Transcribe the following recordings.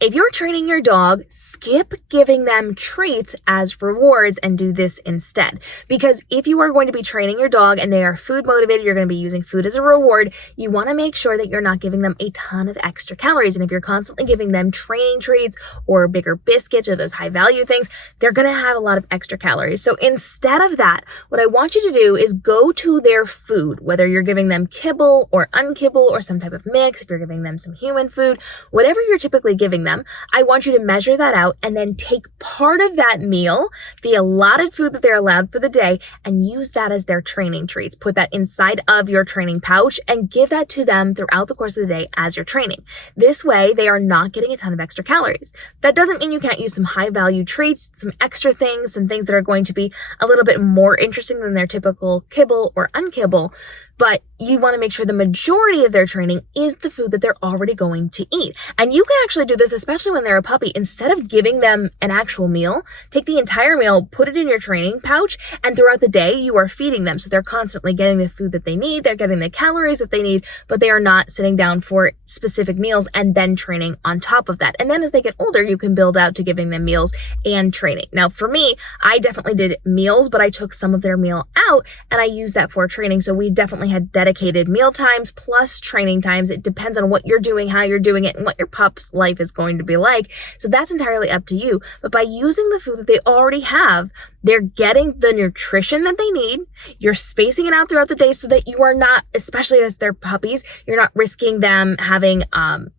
If you're training your dog, skip giving them treats as rewards and do this instead. Because if you are going to be training your dog and they are food motivated, you're going to be using food as a reward, you want to make sure that you're not giving them a ton of extra calories. And if you're constantly giving them training treats or bigger biscuits or those high value things, they're going to have a lot of extra calories. So instead of that, what I want you to do is go to their food, whether you're giving them kibble or unkibble or some type of mix, if you're giving them some human food, whatever you're typically giving them, I want you to measure that out and then take part of that meal, the allotted food that they're allowed for the day, and use that as their training treats. Put that inside of your training pouch and give that to them throughout the course of the day as you're training. This way, they are not getting a ton of extra calories. That doesn't mean you can't use some high value treats, some extra things, some things that are going to be a little bit more interesting than their typical kibble or unkibble. But you want to make sure the majority of their training is the food that they're already going to eat. And you can actually do this, especially when they're a puppy. Instead of giving them an actual meal, take the entire meal, put it in your training pouch, and throughout the day, you are feeding them. So they're constantly getting the food that they need, they're getting the calories that they need, but they are not sitting down for specific meals and then training on top of that. And then as they get older, you can build out to giving them meals and training. Now, for me, I definitely did meals, but I took some of their meal out and I used that for training. So we definitely had dedicated meal times plus training times. It depends on what you're doing, how you're doing it, and what your pup's life is going to be like. So that's entirely up to you. But by using the food that they already have, they're getting the nutrition that they need. You're spacing it out throughout the day so that you are not, especially as they're puppies, you're not risking them having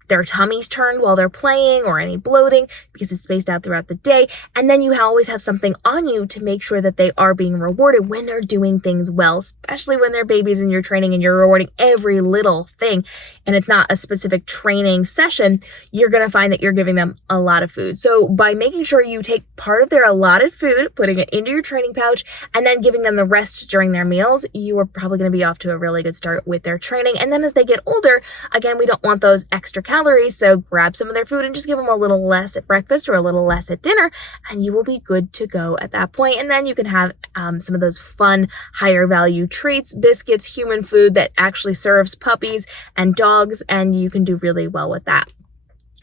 their tummies turned while they're playing or any bloating because it's spaced out throughout the day. And then you always have something on you to make sure that they are being rewarded when they're doing things well, especially when they're babies and you're training and you're rewarding every little thing. And it's not a specific training session, you're going to find that you're giving them a lot of food. So by making sure you take part of their allotted food, putting it into your training pouch, and then giving them the rest during their meals, you are probably going to be off to a really good start with their training. And then as they get older, again, we don't want those extra calories, so grab some of their food and just give them a little less at breakfast or a little less at dinner, and you will be good to go at that point. And then you can have some of those fun, higher value treats, biscuits, human food that actually serves puppies and dogs, and you can do really well with that.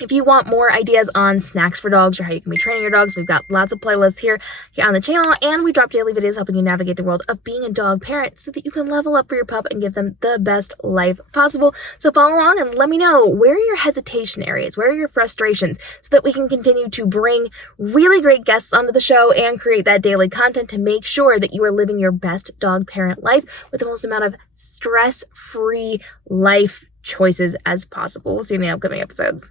If you want more ideas on snacks for dogs or how you can be training your dogs, we've got lots of playlists here on the channel, and we drop daily videos helping you navigate the world of being a dog parent so that you can level up for your pup and give them the best life possible. So follow along and let me know, where are your hesitation areas? Where are your frustrations? So that we can continue to bring really great guests onto the show and create that daily content to make sure that you are living your best dog parent life with the most amount of stress-free life choices as possible. We'll see you in the upcoming episodes.